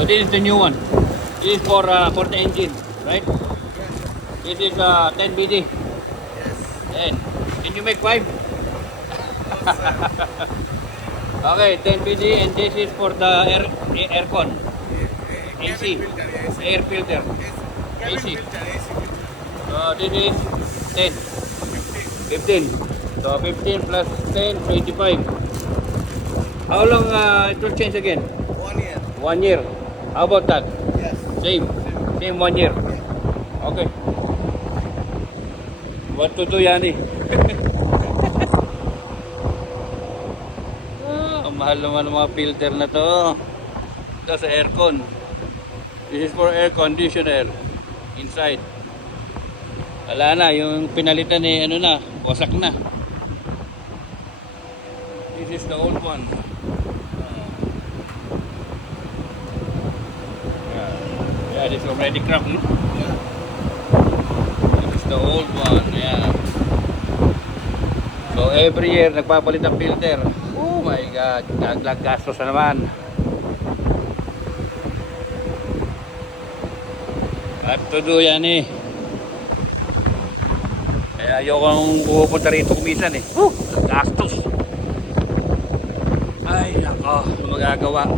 So this is the new one. This is for the engine, right? This is 10 BD. Yes. 10. Can you make 5? Okay, 10 BD, and this is for the aircon. AC. Air filter. AC. So this is 10. 15. So 15 plus 10, 25. How long it will change again? 1 year. 1 year. How about that? Yes. Same. Same 1 year. Okay. What to do, Yani? Ang mahal naman ng mga filter na to. Ito sa aircon. This is for air conditioner. Inside. Wala na. Yung pinalitan eh, ano na, wasak na. This is the old one. Yeah, this is already cracked, no? Yeah. This is the old one, yeah. So every year nagpapalit ng filter. Oh my God, naglag gastos na naman. What to do yan eh. Kaya ayokong pupunta rito kumisan eh. Gastos. Ay nako, ano magagawa?